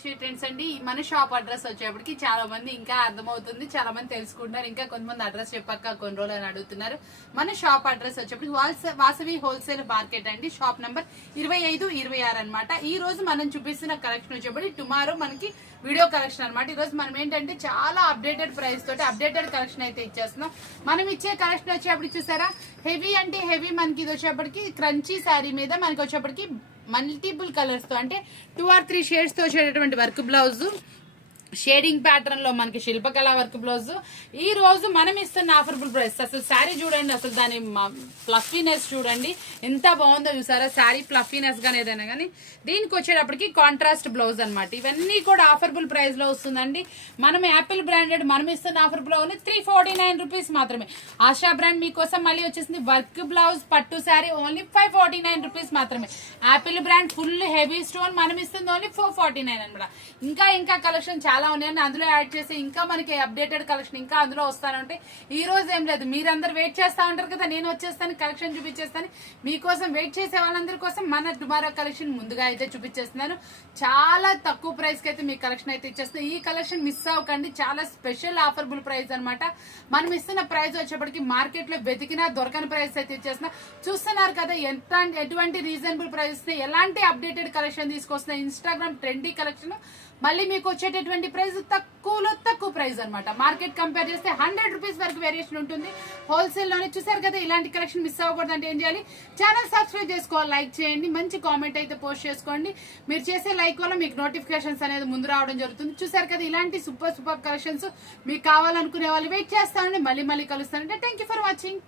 Friends అండి మన shop address వచ్చేప్పటికి చాలా మంది ఇంకా అర్థమవుతుంది, చాలా మంది తెలుసుకుంటున్నారు. ఇంకా కొంతమంది అడ్రస్ చెప్పాక కొన్ని రోజులు అని అడుగుతున్నారు. మన షాప్ అడ్రస్ వచ్చేప్పటికి వాసవి హోల్సేల్ మార్కెట్ అండి. షాప్ నంబర్ 25-26 అనమాట. ఈ రోజు మనం చూపిస్తున్న కలెక్షన్ వచ్చేప్పటికి టుమారో మనకి వీడియో కలెక్షన్ అనమాట. ఈ రోజు మనం ఏంటంటే చాలా అప్డేటెడ్ ప్రైస్ తోటి అప్డేటెడ్ కలెక్షన్ అయితే ఇచ్చేస్తున్నాం. మనం ఇచ్చే కలెక్షన్ వచ్చేప్పటికి చూసారా, హెవీ అంటే హెవీ. మనకి ఇది వచ్చేప్పటికి క్రంచీ శారీ మీద మనకి వచ్చేప్పటికి మల్టిపుల్ కలర్స్ తో అంటే 2 or 3 షేడ్స్ తో వచ్చేటటువంటి వర్క్ బ్లౌజ్, షేడింగ్ ప్యాటర్న్ లో మనకి శిల్పకళ వర్క్ బ్లౌజ్. ఈ రోజు మనం ఇస్తున్న ఆఫర్బుల్ ప్రైస్. అసలు శారీ చూడండి, అసలు దాని ఫ్లఫీనెస్ చూడండి ఎంత బాగుందో చూసారా. శారీ ఫ్లఫీనెస్ గానీ ఏదైనా కానీ దీనికి వచ్చేటప్పటికి కాంట్రాస్ట్ బ్లౌజ్ అనమాట. ఇవన్నీ కూడా ఆఫర్బుల్ ప్రైస్ లో వస్తుందండి. మనం యాపిల్ బ్రాండెడ్ మనం ఇస్తున్న ఆఫర్ బ్లౌజ్ 349 రూపీస్ మాత్రమే. ఆశా బ్రాండ్ మీకోసం మళ్ళీ వచ్చేసింది వర్క్ బ్లౌజ్ పట్టు శారీ ఓన్లీ 549 రూపీస్ మాత్రమే. Apple brand full heavy stone మనం ఇస్తుంది ఓన్లీ 449 అనమాట. ఇంకా కలెక్షన్ చాలా ఉన్నాయండి, అందులో యాడ్ చేసి ఇంకా మనకి అప్డేటెడ్ కలెక్షన్ ఇంకా అందులో వస్తానంటే ఈ రోజు ఏం లేదు. మీరందరూ వెయిట్ చేస్తా ఉంటారు కదా, నేను వచ్చేస్తాను కలెక్షన్ చూపించేస్తాను. మీకోసం వెయిట్ చేసే వాళ్ళందరి కోసం మన టుమారో కలెక్షన్ ముందుగా అయితే చూపించేస్తున్నాను. చాలా తక్కువ ప్రైస్ కి అయితే మీ కలెక్షన్ అయితే ఇచ్చేస్తున్నాను. ఈ కలెక్షన్ మిస్ అవ్వకండి, చాలా స్పెషల్ ఆఫర్బుల్ ప్రైస్ అనమాట. మనం ఇస్తున్న ప్రైస్ వచ్చేప్పటికి మార్కెట్ లో వెతికినా దొరకని ప్రైస్ అయితే ఇచ్చేస్తున్నా. చూస్తున్నారు కదా ఎటువంటి రీజనబుల్ ప్రైస్, ఎలాంటి అప్డేటెడ్ కలెక్షన్ తీసుకొస్తున్నా. ఇన్స్టాగ్రామ్ ట్రెండీ కలెక్షన్ మళ్ళీ మీకు వచ్చేటటువంటి ప్రైస్ తక్కువ ప్రైస్ అనమాట. మార్కెట్ కంపేర్ చేస్తే 100 రూపీస్ వరకు వేరియేషన్ ఉంటుంది హోల్సేల్ లోనే. చూసారు కదా, ఇలాంటి కలెక్షన్ మిస్ అవ్వకూడదు అంటే ఏం చేయాలి, ఛానల్ సబ్స్క్రైబ్ చేసుకోవాలి, లైక్ చేయండి, మంచి కామెంట్ అయితే పోస్ట్ చేసుకోండి. మీరు చేసే లైక్ వల్ల మీకు నోటిఫికేషన్స్ అనేది ముందు రావడం జరుగుతుంది. చూసారు కదా, ఇలాంటి సూపర్ కలెక్షన్స్ మీకు కావాలనుకునే వాళ్ళు వెయిట్ చేస్తానండి. మళ్ళీ కలుస్తానంటే థ్యాంక్ యూ ఫర్ వాచింగ్.